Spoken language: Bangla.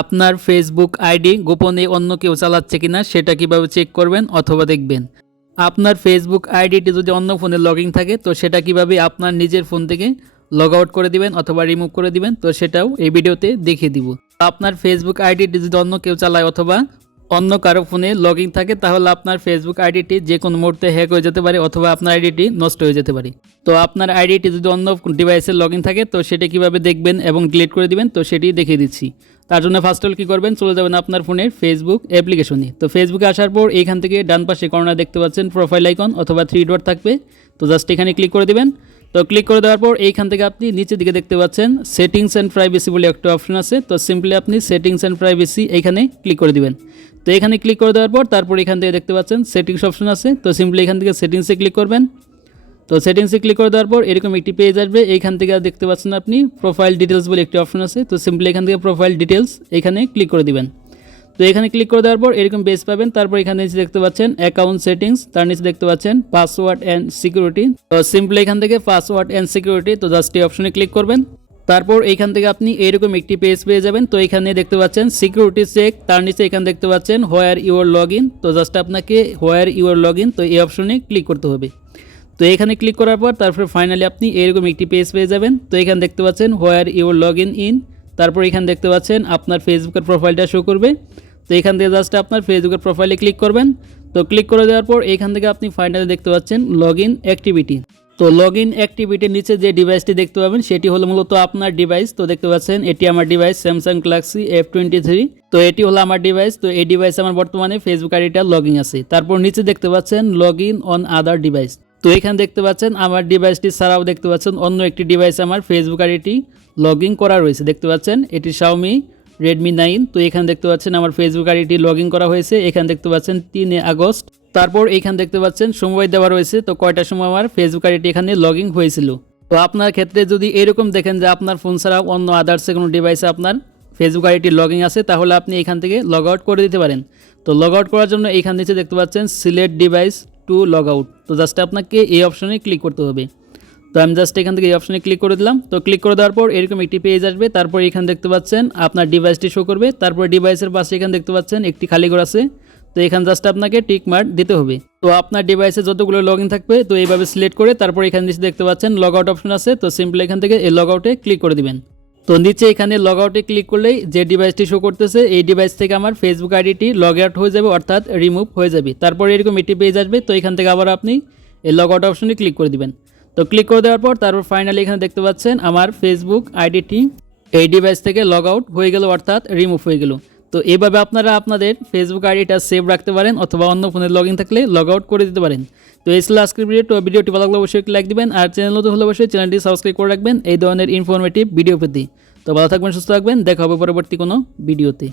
আপনার ফেসবুক আইডি গোপনে অন্য কেউ চালাচ্ছে কিনা সেটা কিভাবে চেক করবেন অথবা দেখবেন। আপনার ফেসবুক আইডিটি যদি অন্য ফোনে লগইন থাকে তো সেটা কিভাবে আপনার নিজের ফোন থেকে লগ আউট করে দিবেন অথবা রিমুভ করে দিবেন, তো সেটাও এই ভিডিওতে দেখিয়ে দিব। আপনার ফেসবুক আইডিটি যদি অন্য কেউ চালায় অথবা অন্য কারো ফোনে লগইন থাকে তাহলে আপনার ফেসবুক আইডিটি যে কোনো মুহূর্তে হ্যাক হয়ে যেতে পারে অথবা আপনার আইডিটি নষ্ট হয়ে যেতে পারে। তো আপনার আইডিটি যদি অন্য ডিভাইসে লগইন থাকে তো সেটা কিভাবে দেখবেন এবং ডিলিট করে দিবেন তো সেটি দেখিয়ে দিচ্ছি। তার জন্য ফার্স্ট অল কী করবেন, চলে যাবেন আপনার ফোনের ফেসবুক অ্যাপ্লিকেশনে। তো ফেসবুকে আসার পর এইখান থেকে ডান পাশে কর্নার দেখতে পাচ্ছেন প্রোফাইল আইকন অথবা 3 ডট থাকবে, তো জাস্ট এখানে ক্লিক করে দিবেন। তো ক্লিক করে দেওয়ার পর এইখান থেকে আপনি নিচের দিকে দেখতে পাচ্ছেন সেটিংস অ্যান্ড প্রাইভেসি বলে একটা অপশন আছে। তো সিম্পলি আপনি সেটিংস অ্যান্ড প্রাইভেসি এইখানে ক্লিক করে দিবেন। তো এখানে ক্লিক করে দেওয়ার পর তারপর এখান থেকে দেখতে পাচ্ছেন সেটিংস অপশন আছে। তো সিম্পলি এখান থেকে সেটিংসে ক্লিক করবেন। তো সেটিংসে ক্লিক করে দেওয়ার পর এরকম একটি পেজ আসবে। এইখান থেকে দেখতে পাচ্ছেন আপনি প্রোফাইল ডিটেলস বলে একটি অপশন আছে। তো সিম্পলি এখান থেকে প্রোফাইল ডিটেলস এখানে ক্লিক করে দিবেন। তো এখানে ক্লিক করে দেওয়ার পর এরকম পেজ পাবেন। তারপর এখানে নিচে দেখতে পাচ্ছেন অ্যাকাউন্ট সেটিংস, তার নিচে দেখতে পাচ্ছেন পাসওয়ার্ড অ্যান্ড সিকিউরিটি। তো সিম্পলি এখান থেকে পাসওয়ার্ড অ্যান্ড সিকিউরিটি, তো জাস্ট এই অপশনে ক্লিক করবেন। তারপর এইখান থেকে আপনি এইরকম একটি পেজ পেয়ে যাবেন। তো এখানে দেখতে পাচ্ছেন সিকিউরিটি চেক, তার নিচে এখানে দেখতে পাচ্ছেন হোয়ার ইউর লগ ইন। তো জাস্ট আপনাকে হোয়ার ইউর লগ ইন, তো এই অপশনে ক্লিক করতে হবে। তো এখানে ক্লিক করার পর তারপরে ফাইনালি আপনি এরকম একটি পেজ পেয়ে যাবেন। তো এখানে দেখতে পাচ্ছেন হোয়ার ইউর লগ ইন। তারপর এখানে দেখতে পাচ্ছেন আপনার ফেসবুকের প্রোফাইলটা শো করবে। তো এখান থেকে জাস্ট আপনার ফেসবুকের প্রোফাইলে ক্লিক করবেন। তো ক্লিক করে দেওয়ার পর এখান থেকে আপনি ফাইনালি দেখতে পাচ্ছেন লগ ইন অ্যাক্টিভিটি। তো লগ ইন অ্যাক্টিভিটির নিচে যে ডিভাইসটি দেখতে পাবেন সেটি হলো মূলত আপনার ডিভাইস। তো দেখতে পাচ্ছেন এটি আমার ডিভাইস স্যামসাং গ্যালাক্সি F23। তো এটি হলো আমার ডিভাইস। তো এই ডিভাইসে আমার বর্তমানে ফেসবুক আইডিটা লগ ইন আছে। তারপর নিচে দেখতে পাচ্ছেন log in on other device. তো এখানে দেখতে পাচ্ছেন আমার ডিভাইসটি ছাড়াও দেখতে পাচ্ছেন অন্য একটি ডিভাইসে আমার ফেসবুক আইডিটি লগ ইন করা রয়েছে। দেখতে পাচ্ছেন এটি Xiaomi Redmi 9। তো এখানে দেখতে পাচ্ছেন আমার ফেসবুক আইডিটি লগ ইন করা হয়েছে। এখানে দেখতে পাচ্ছেন 3 আগস্ট। তারপর এইখানে দেখতে পাচ্ছেন সময় দেওয়া রয়েছে, তো কয়টার সময় আমার ফেসবুক আইডিটি এখানে লগ ইন হয়েছিল। তো আপনার ক্ষেত্রে যদি এরকম দেখেন যে আপনার ফোন ছাড়া অন্য আদার্সে কোনো ডিভাইসে আপনার ফেসবুক আইডিটি লগ ইন আছে তাহলে আপনি এখান থেকে লগ আউট করে দিতে পারেন। তো লগ আউট করার জন্য এইখান নিচে দেখতে পাচ্ছেন select device to log out just আপনাকে এই অপশনে ক্লিক করতে হবে। তো আমি জাস্ট এখান থেকে এই অপশনে ক্লিক করে দিলাম। তো ক্লিক করে দেওয়ার পর এরকম একটি পেজ আসবে। তারপর এখানে দেখতে পাচ্ছেন আপনার ডিভাইসটি শো করবে। তারপর ডিভাইসের পাশে এখানে দেখতে পাচ্ছেন একটি খালি ঘর আছে। তো এখানে জাস্ট আপনাকে টিক মার্ক দিতে হবে। তো আপনার ডিভাইসে যতগুলো লগ ইন থাকবে তো এইভাবে সিলেক্ট করে তারপর এখানে নিচে দেখতে পাচ্ছেন লগ আউট অপশন আছে। তো সিম্পলি এখান থেকে এই লগ আউটে ক্লিক করে দিবেন। তো নিচে এখানে লগ আউটে ক্লিক করলেই যে ডিভাইসটি শো করতেছে এই ডিভাইস থেকে আমার ফেসবুক আইডিটি লগ আউট হয়ে যাবে, অর্থাৎ রিমুভ হয়ে যাবে। তারপর এরকম একটি পেজ আসবে। তো এখান থেকে আবার আপনি এই লগ আউট অপশনে ক্লিক করে দিবেন। তো ক্লিক করে দেওয়ার পর তারপর ফাইনালি এখানে দেখতে পাচ্ছেন আমার ফেসবুক আইডিটি এই ডিভাইস থেকে লগ আউট হয়ে গেল, অর্থাৎ রিমুভ হয়ে গেল। তো এইভাবে আপনারা আপনাদের ফেসবুক আইডিটা সেভ রাখতে পারেন অথবা অন্য ফোনে লগ ইন থাকলে লগ আউট করে দিতে পারেন। তো এই ছিল আজকের ভিডিও। তো ভিডিওটি ভালো লাগলে অবশ্যই লাইক দিবেন, আর চ্যানেল নতুন হলে অবশ্যই চ্যানেলটি সাবস্ক্রাইব করে রাখবেন এই ধরনের ইনফরমেটিভ ভিডিও পেতে। তো ভালো থাকবেন, সুস্থ থাকবেন, দেখা হবে পরবর্তী কোনো ভিডিওতে।